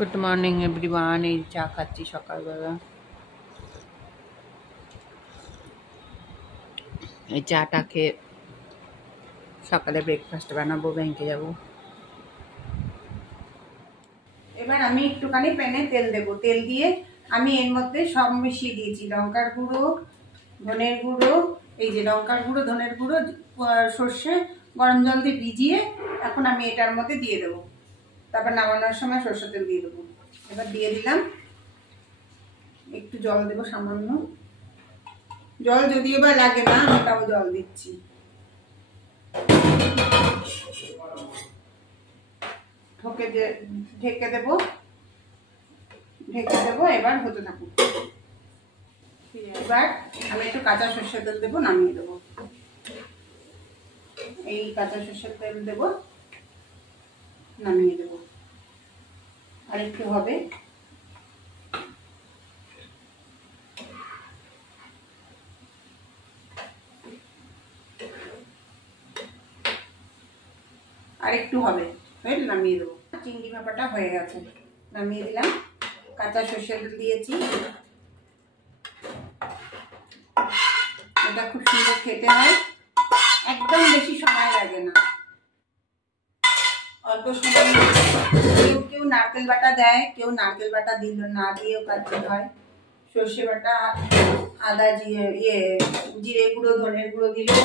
Good morning everyone. এই চা খাচ্ছি সকালবেলা। এই চাটা খেয়ে সকালে ব্রেকফাস্ট বানাবো, ব্যাংকে যাব। এবার আমি একটুখানি প্যানে তেল দেবো। তেল দিয়ে আমি এর মধ্যে সব মিশিয়ে দিয়েছি, লঙ্কার গুঁড়ো, ধনের গুঁড়ো, এই যে লঙ্কার গুঁড়ো, ধনের গুঁড়ো, সর্ষে গরম জল দিয়ে ভিজিয়ে এখন আমি এটার মধ্যে দিয়ে দেবো। তারপর নামানোর সময় সর্ষে তেল দিয়ে দেবো। এবার দিয়ে দিলাম, একটু জল দেবো সামান্য। জল যদিও বা লাগে না, আমি তাও জল দিচ্ছি। ঢেকে দেবো। এবার হতে থাকুক। এবার আমি একটু কাঁচা সর্ষের তেল দেবো, নামিয়ে দেবো। এই কাঁচা সর্ষের তেল দেবো, নামিয়ে দেবো। আর একটু হবে। আর একটু হবে, নামিয়ে দেবো। চিংড়ি ভাপাটা হয়ে গেছে, নামিয়ে দিলাম। কাঁচা সর্ষের তেল দিয়েছি। এটা খুব সুন্দর খেতে হয়, একদম বেশি সময় লাগে না, অল্প সময়। কেউ নারকেল বাটা দেয়, কেউ নারকেল বাটা না দিয়েও কাটতে হয়। সর্ষে বাটা, আদা, জিরে গুঁড়ো, ধনের গুঁড়ো দিলেও।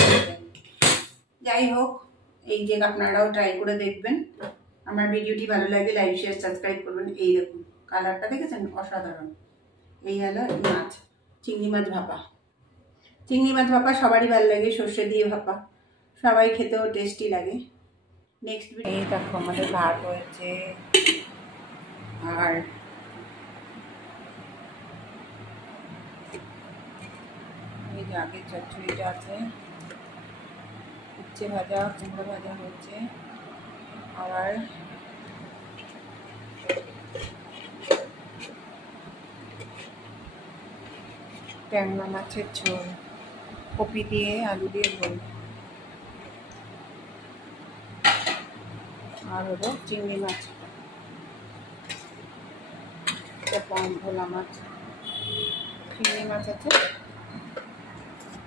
যাই হোক, এই যে আপনারাও ট্রাই করে দেখবেন। আমার ভিডিওটি ভালো লাগে লাইক, শেয়ার, সাবস্ক্রাইব করবেন। এই দেখুন কালারটা দেখেছেন, অসাধারণ। এই হলো মাছ, চিংড়ি মাছ ভাপা। চিংড়ি মাছ ভাপা সবারই ভালো লাগে, সর্ষে দিয়ে ভাপা, সবাই খেতেও টেস্টি লাগে। নেক্সট এই দেখো আমাদের ভাত হয়েছে। আর এই যে আগের চচ্চড়িটা আছে, উচ্ছে ভাজা, কুমড়ো ভাজা হয়েছে। আবার ট্যাংরা মাছের ঝোল, কপি দিয়ে আলু দিয়ে ঝোল। আর হলো চিংড়ি মাছ, ভোলা মাছ, চিংড়ি মাছ আছে।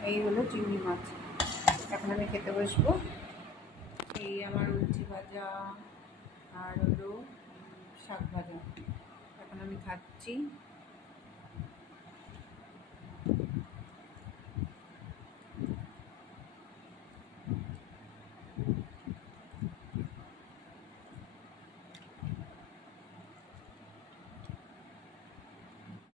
এই হলো চিংড়ি মাছ। এখন আমি খেতে বসবো। এই আমার উচ্ছে ভাজা আর হলো শাক ভাজা, এখন আমি খাচ্ছি।